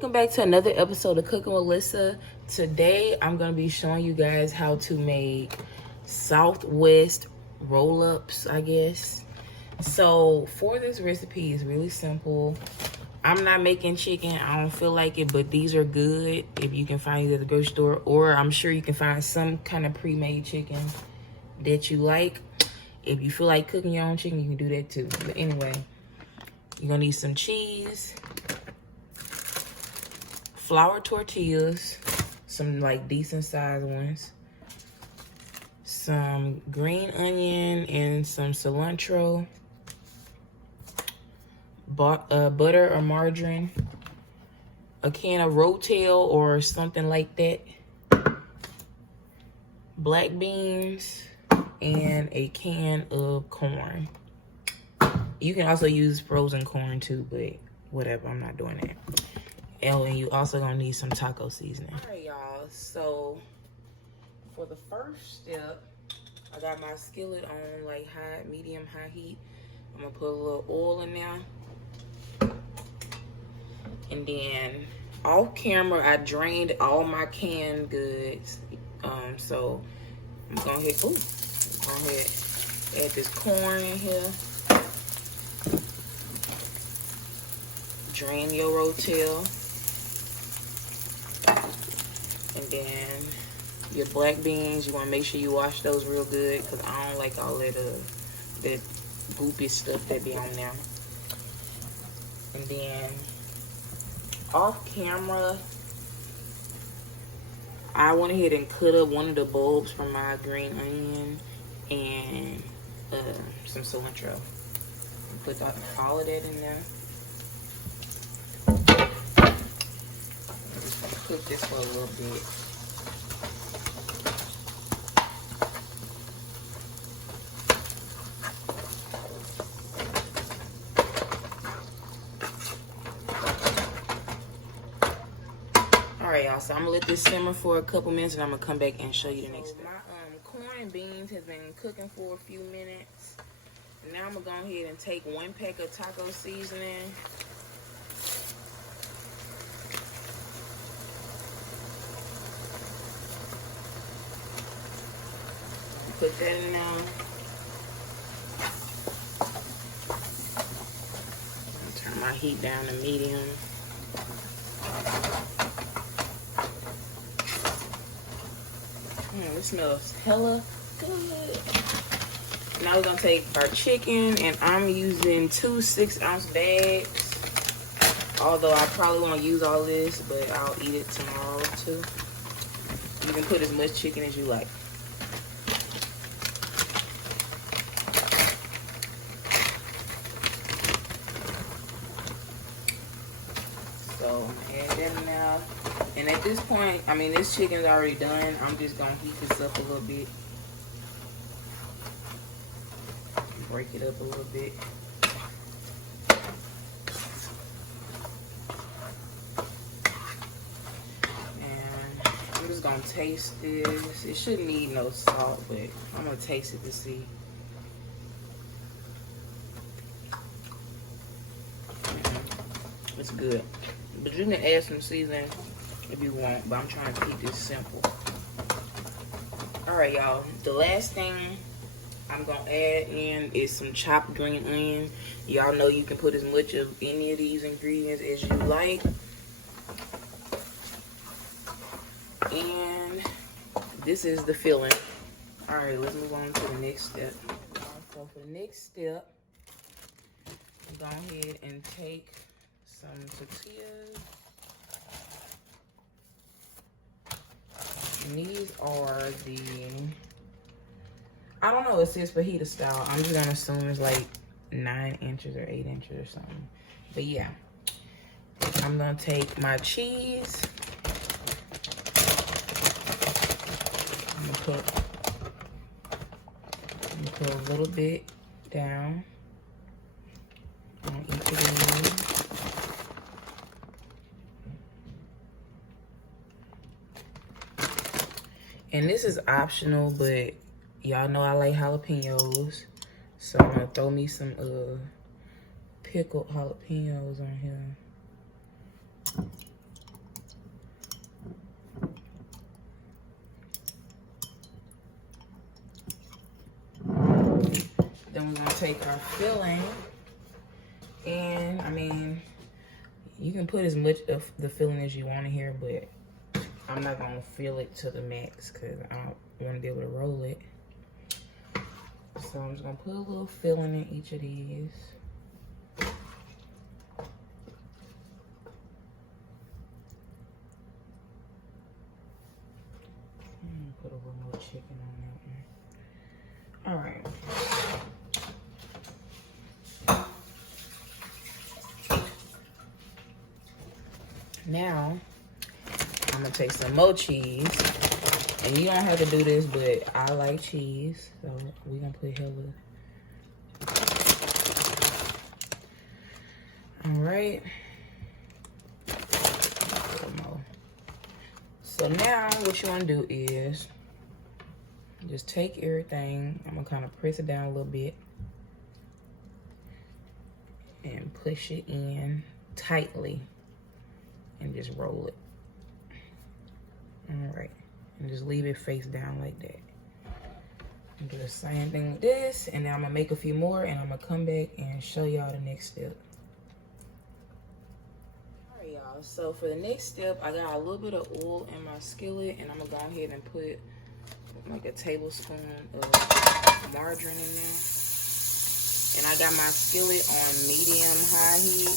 Welcome back to another episode of Cooking with Lyssa. Today I'm going to be showing you guys how to make Southwest roll-ups, I guess. So for this recipe, it's really simple. I'm not making chicken. I don't feel like it, but these are good if you can find it at the grocery store, or I'm sure you can find some kind of pre-made chicken that you like. If you feel like cooking your own chicken, you can do that too. But anyway, you're going to need some cheese, flour tortillas, some like decent sized ones, some green onion and some cilantro, butter or margarine, a can of Rotel or something like that, black beans, and a can of corn. You can also use frozen corn too, but whatever, I'm not doing that. And you also gonna need some taco seasoning. All right, y'all, so for the first step, I got my skillet on like medium high heat. I'm gonna put a little oil in there. And then off camera, I drained all my canned goods. So I'm gonna go ahead, add this corn in here. Drain your Rotel. And then your black beans, you want to make sure you wash those real good, because I don't like all that that goopy stuff that be on there. And then off camera, I went ahead and cut up one of the bulbs from my green onion and some cilantro. Put all of that in there. Cook this for a little bit. Alright, y'all, so I'm gonna let this simmer for a couple minutes and I'm gonna come back and show you the next step. My corn and beans has been cooking for a few minutes. Now I'm gonna go ahead and take 1 pack of taco seasoning. Put that in now. Turn my heat down to medium. It smells hella good. Now we're gonna take our chicken, and I'm using 2 6-ounce bags. Although I probably won't use all this, but I'll eat it tomorrow too. You can put as much chicken as you like. So add that now. And at this point, I mean, this chicken's already done. I'm just gonna heat this up a little bit. Break it up a little bit. And I'm just gonna taste this. It shouldn't need no salt, but I'm gonna taste it to see. It's good. But you can add some seasoning if you want, but I'm trying to keep this simple. Alright, y'all. The last thing I'm gonna add in is some chopped green onion. Y'all know you can put as much of any of these ingredients as you like. And this is the filling. Alright, let's move on to the next step. So for the next step, go ahead and take some tortillas. And these are the, I don't know, it says fajita style. I'm just gonna assume it's like 9 inches or 8 inches or something. But yeah, I'm gonna take my cheese. I'm gonna put a little bit down on each of these. And this is optional, but y'all know I like jalapenos. So I'm gonna throw me some pickled jalapenos on here. then we're gonna take our filling, and I mean, you can put as much of the filling as you want in here, but I'm not gonna fill it to the max because I don't want to be able to roll it. So I'm just gonna put a little filling in each of these. Put a little more chicken on that one. All right. Now, I'm gonna take some more cheese. And you don't have to do this, but I like cheese. So we're gonna put hella. All right. So now what you wanna do is just take everything. I'm gonna kind of press it down a little bit and push it in tightly and just roll it. All right, and just leave it face down like that. And do the same thing with this, and then I'm gonna make a few more, and I'm gonna come back and show y'all the next step. All right, y'all, so for the next step, I got a little bit of oil in my skillet, and I'm gonna go ahead and put like a tablespoon of margarine in there. And I got my skillet on medium-high heat,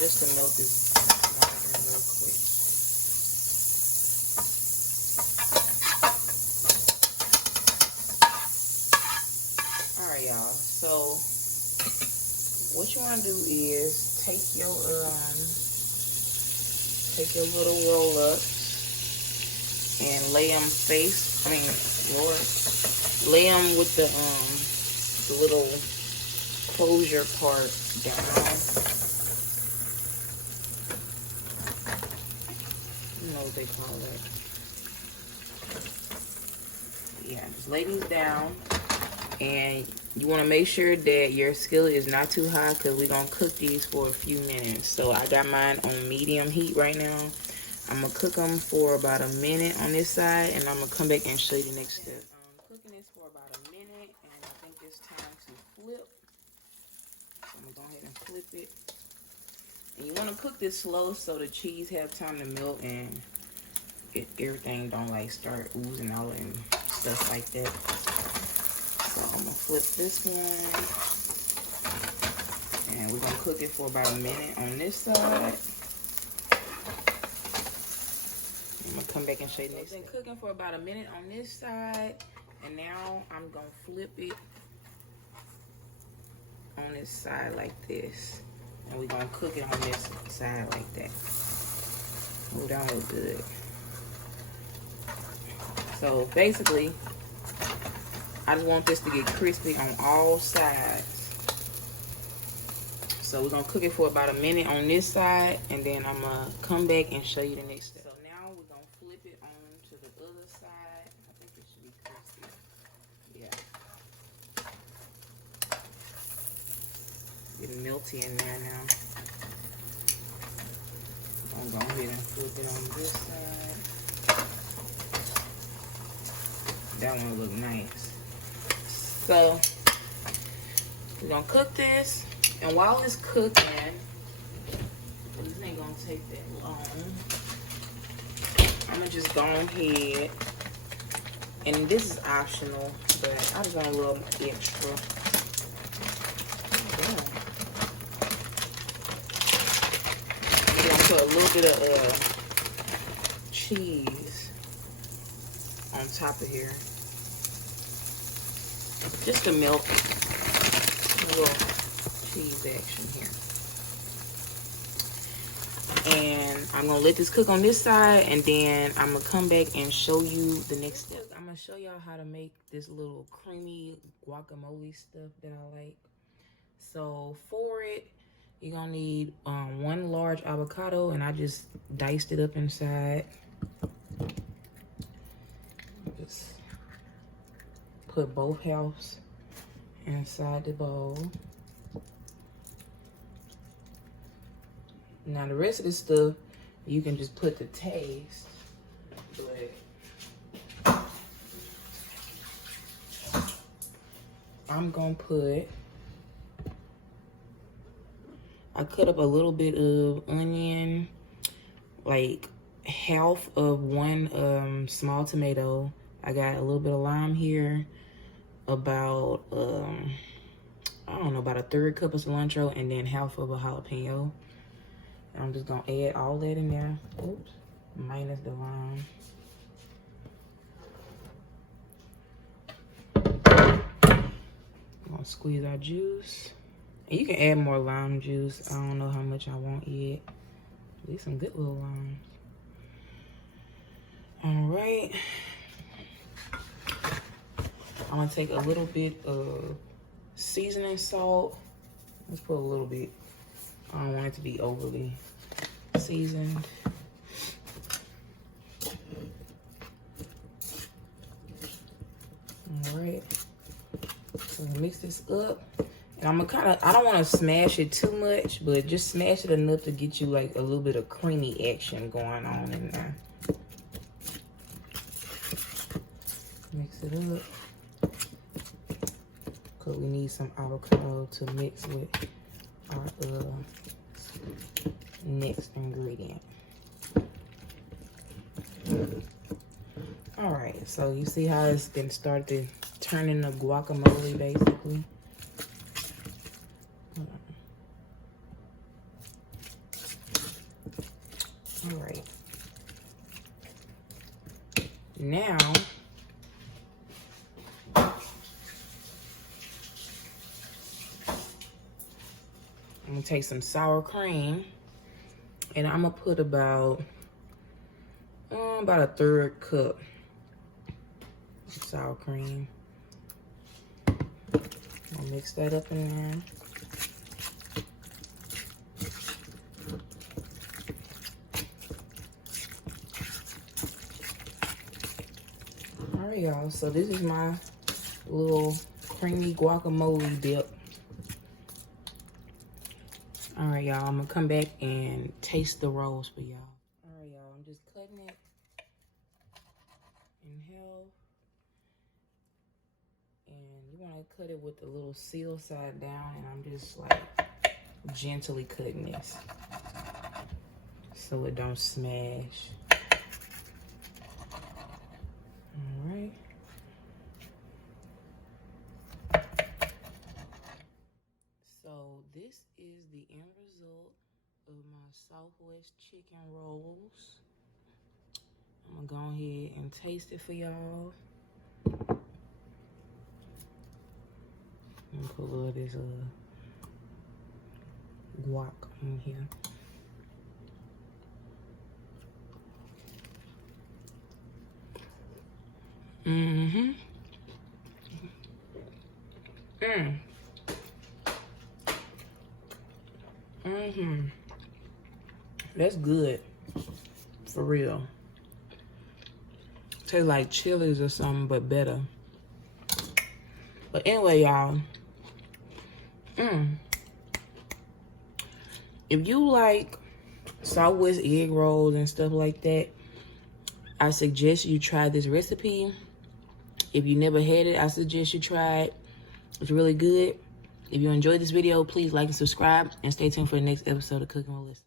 just to melt this margarine real quick. All right, y'all. So what you want to do is take your little roll-ups and lay them lay them with the little closure part down. You know what they call it. Yeah, just lay these down. And you want to make sure that your skillet is not too high because we're going to cook these for a few minutes. So I got mine on medium heat right now. I'm going to cook them for about a minute on this side, and I'm going to come back and show you the next step. I'm cooking this for about a minute, and I think it's time to flip. So I'm going to go ahead and flip it. And you want to cook this slow so the cheese have time to melt and everything don't like start oozing out and stuff like that. So I'm going to flip this one. And we're going to cook it for about a minute on this side. I'm gonna come back and show you next. I've been cooking for about a minute on this side, and now I'm gonna flip it on this side like this, and we're gonna cook it on this side like that. Oh, that looks good. So basically, I just want this to get crispy on all sides. So we're gonna cook it for about a minute on this side, and then I'm gonna come back and show you the next step. So now we're gonna flip it on to the other side. I think it should be crispy. Yeah. Getting melty in there now. I'm gonna go ahead and flip it on this side. That one look nice. So we're gonna cook this. And while it's cooking, this ain't gonna take that long. I'm gonna just go ahead, and this is optional, but I just want a little extra. Yeah. I'm gonna put a little bit of cheese on top of here, just to melt a little cheese action here. And I'm gonna let this cook on this side, and then I'm gonna come back and show you the next step. I'm gonna show y'all how to make this little creamy guacamole stuff that I like. So for it, you're gonna need 1 large avocado, and I just diced it up inside. Just put both halves inside the bowl. Now the rest of this stuff, you can just put to taste, but I'm gonna put, I cut up a little bit of onion, like half of one small tomato. I got a little bit of lime here, about I don't know, about a 1/3 cup of cilantro, and then half of a jalapeno. And I'm just gonna add all that in there. Oops, minus the lime. I'm gonna squeeze our juice. And you can add more lime juice. I don't know how much I want yet. These some good little limes. All right. I'm gonna take a little bit of seasoning salt. Let's put a little bit. I don't want it to be overly seasoned. All right. So mix this up. And I'm gonna I don't want to smash it too much, but just smash it enough to get you like a little bit of creamy action going on in there. Mix it up. Cause we need some avocado to mix with our next ingredient. All right, so you see how it's been started to turn into guacamole basically. All right. Now, I'm gonna take some sour cream, and I'm gonna put about a 1/3 cup of sour cream. I'll mix that up in there. All right, y'all. So this is my little creamy guacamole dip. All right, y'all. I'm gonna come back and taste the rolls for y'all. All right, y'all. I'm just cutting it in half, and you want to cut it with the little seal side down, and I'm just like gently cutting this so it don't smash. All right. So this is the end result of my Southwest chicken rolls. I'm gonna go ahead and taste it for y'all. I'm gonna put a little of this guac in here. Mm-hmm. That's good. For real. Tastes like Chili's or something, but better. But anyway, y'all. If you like Southwest egg rolls and stuff like that, I suggest you try this recipe. If you never had it, I suggest you try it. It's really good. If you enjoyed this video, please like and subscribe, and stay tuned for the next episode of Cooking with Lyssa.